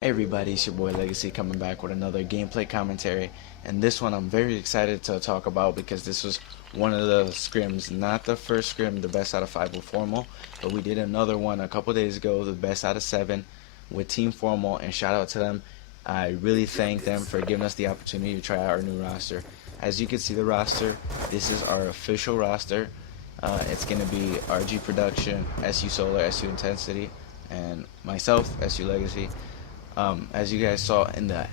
Hey everybody, it's your boy Legacy coming back with another gameplay commentary, and this one I'm very excited to talk about because this was one of the scrims, not the first scrim, the best out of 5 with Formal, but we did another one a couple days ago, the best out of 7 with Team Formal, and shout out to them. I really thank them for giving us the opportunity to try out our new roster. As you can see the roster, this is our official roster. It's going to be RG Production, SU Solar, SU Intensity, and myself, SU Legacy. As you guys saw in the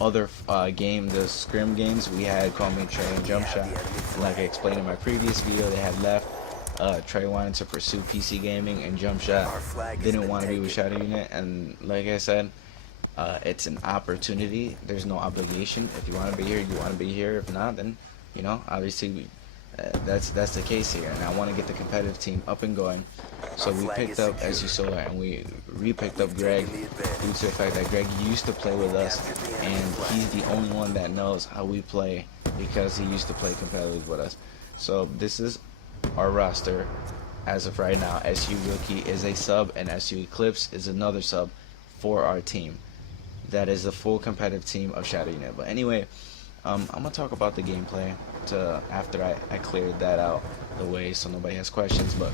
other game, the scrim games, we had Call Me Trey and Jump Shot. And like I explained in my previous video, they had left. Trey wanted to pursue PC gaming, and Jump Shot didn't want to be with Shadow Unit. And like I said, it's an opportunity. There's no obligation. If you want to be here, you want to be here. If not, then obviously that's the case here. And I want to get the competitive team up and going. So we picked up SU Solar and we re-picked up Greg due to the fact that Greg used to play with us, and he's the only one that knows how we play because he used to play competitive with us. So this is our roster as of right now. SU Rookie is a sub and SU Eclipse is another sub for our team. That is the full competitive team of Shadow Unit. But anyway, I'm gonna talk about the gameplay after I cleared that out the way so nobody has questions. But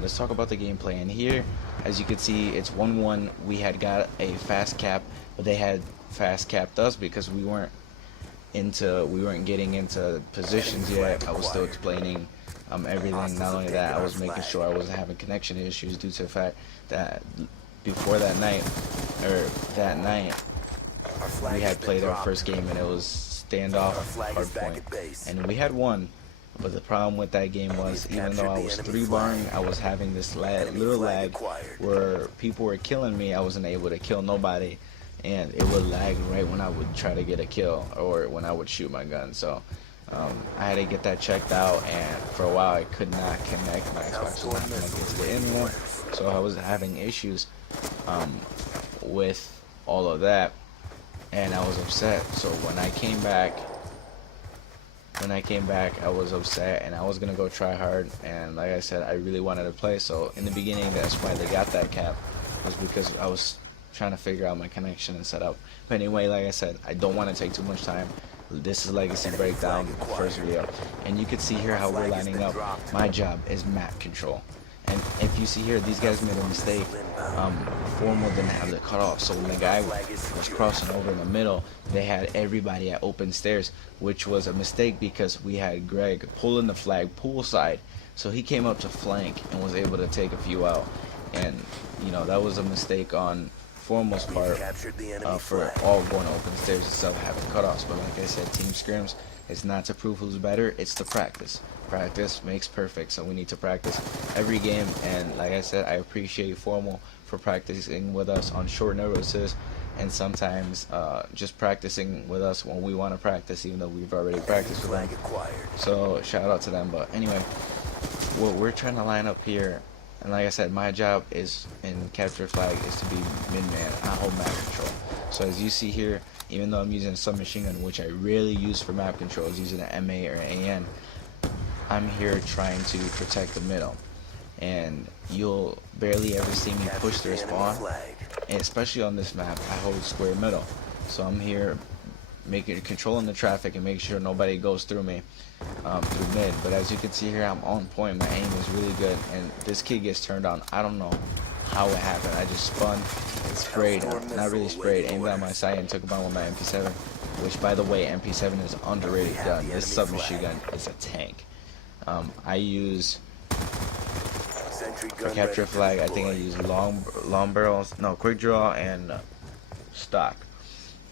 let's talk about the gameplay. And here, as you can see, it's 1-1. We had got a fast cap, but they had fast capped us because we weren't getting into positions yet. I was still explaining everything. Not only that, I was making sure I wasn't having connection issues due to the fact that before that night, we had played our first game and it was standoff hardpoint, and we had won. But the problem with that game was, even though I was 3-barring, I was having this little lag where people were killing me. I wasn't able to kill nobody, and it would lag right when I would try to get a kill or when I would shoot my gun. So I had to get that checked out, and for a while I could not connect. My Xbox was not connected to the internet, so I was having issues with all of that, and I was upset. So when I came back, I was upset, and I was gonna go try hard. And like I said, I really wanted to play. So in the beginning, that's why they got that cap, was because I was trying to figure out my connection and setup. But anyway, like I said, I don't want to take too much time. This is Legacy Breakdown, first video, and you can see here how we're lining up. My job is map control. And if you see here, these guys made a mistake. Formal didn't have the cutoff, so when the guy was crossing over in the middle, they had everybody at open stairs, which was a mistake because we had Greg pulling the flag poolside, so he came up to flank and was able to take a few out. And that was a mistake on Formal's part for all going to open stairs instead of having cutoffs. But like I said, team scrims, it's not to prove who's better, it's to practice. Practice makes perfect, so we need to practice every game. And like I said, I appreciate Formal for practicing with us on short notices, and sometimes just practicing with us when we want to practice, even though we've already practiced with them. So shout out to them. But anyway, what we're trying to line up here, and like I said, my job is in capture flag is to be mid-man. I hold map control. So as you see here, even though I'm using a submachine gun, which I rarely use for map controls, using an MA or AN, I'm here trying to protect the middle, and you'll barely ever see me push the spawn, and especially on this map I hold square middle. So I'm here controlling the traffic and making sure nobody goes through me through mid. But as you can see here, I'm on point. My aim is really good, and this kid gets turned on. I don't know how it happened. I just spun and sprayed, not really sprayed, aimed down my sight and took him out with my MP7, which by the way, MP7 is an underrated gun. This submachine gun is a tank. I use, for capture flag, I think I use long barrels, no, quick draw, and stock.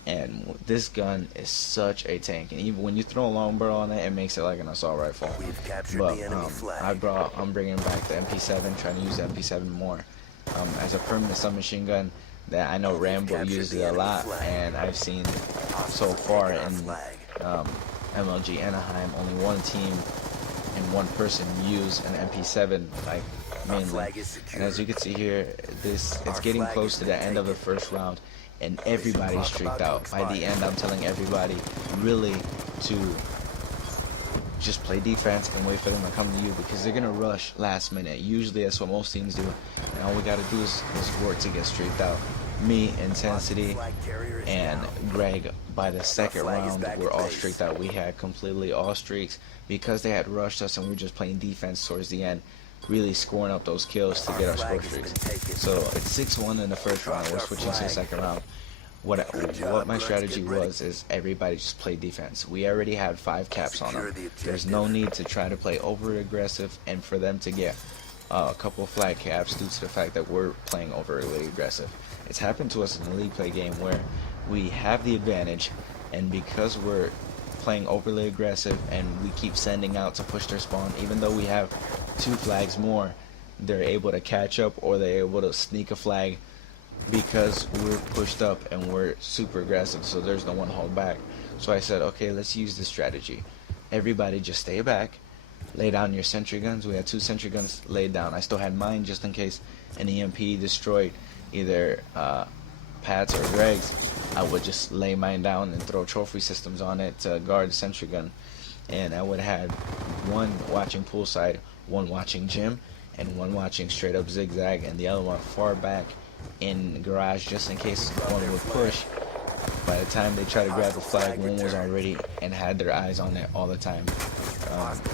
And this gun is such a tank, and even when you throw a long barrel on it, it makes it like an assault rifle. But I'm bringing back the MP7, trying to use the MP7 more as a permanent submachine gun that I know Rambo uses it a lot, and I've seen so far in MLG Anaheim only one team and one person use an MP7 like mainly. And as you can see here, it's getting close to the end of the first round, and everybody's streaked out. By the end, I'm telling everybody really to just play defense and wait for them to come to you, because they're gonna rush last minute. Usually that's what most teams do, and all we gotta do is work to get streaked out. me, Intensity, and Greg, by the second round, were all streaked out. We had completely all streaks because they had rushed us and we were just playing defense towards the end, really scoring up those kills to get our score streaks. So it's 6-1 in the first round. We're switching to the second round. What my strategy was is everybody just play defense. We already had 5 caps on them. There's no need to try to play over aggressive and for them to get a couple of flag caps due to the fact that we're playing overly aggressive. It's happened to us in the league play game where we have the advantage, and because we're playing overly aggressive and we keep sending out to push their spawn, even though we have 2 flags more, they're able to catch up or they're able to sneak a flag because we're pushed up and we're super aggressive, so there's no one to hold back. So I said, okay, let's use this strategy. Everybody just stay back, lay down your sentry guns. We had 2 sentry guns laid down. I still had mine just in case an EMP destroyed either Pat's or Greg's. I would just lay mine down and throw trophy systems on it to guard the sentry gun. And I would have 1 watching poolside, 1 watching gym, and 1 watching straight up zigzag, and the other one far back in the garage just in case one would push. By the time they try to grab the flag, one was already and had their eyes on it all the time.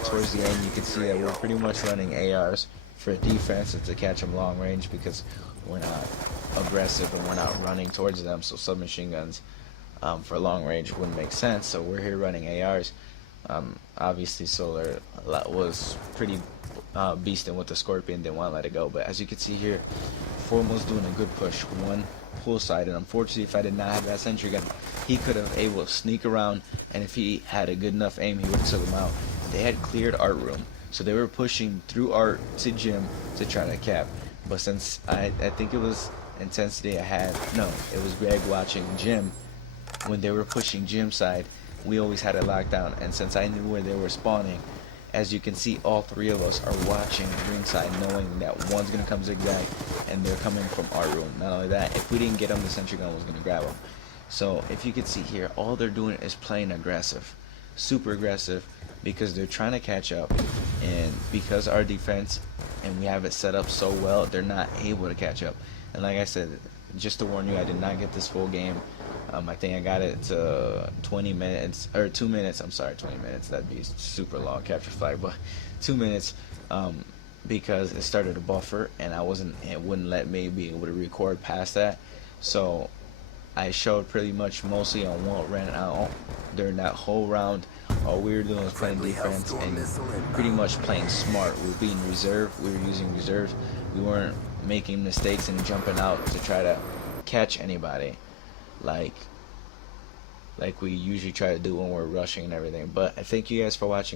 Towards the end, you can see that we're pretty much running ARs for defense and to catch them long range because we're not aggressive and we're not running towards them. So submachine guns for long range wouldn't make sense. So we're here running ARs. Obviously, Solar was pretty beasting with the Scorpion, didn't want to let it go. But as you can see here, Formal's doing a good push. 1 poolside, and unfortunately, if I did not have that sentry gun, he could have able to sneak around, and if he had a good enough aim, he would have took him out. They had cleared art room, so they were pushing through art to gym to try to cap. But since I think it was Intensity it was Greg watching gym. When they were pushing gym side, we always had it locked down, and since I knew where they were spawning, as you can see, all 3 of us are watching green side, knowing that one's gonna come zigzag and they're coming from our room. Not only that, if we didn't get them, the sentry gun was gonna grab them. So if you can see here, all they're doing is playing aggressive, super aggressive, because they're trying to catch up, and because our defense and we have it set up so well, they're not able to catch up. And like I said, just to warn you, I did not get this full game. I think I got it to 20 minutes, or 2 minutes, I'm sorry, 20 minutes, that'd be super long, capture flag, but 2 minutes, because it started to buffer, and it wouldn't let me be able to record past that. So I showed pretty much mostly on what ran out during that whole round. All we were doing was playing defense and pretty much playing smart. We were being reserved, we were using reserves, we weren't making mistakes and jumping out to try to catch anybody like we usually try to do when we're rushing and everything. But I thank you guys for watching.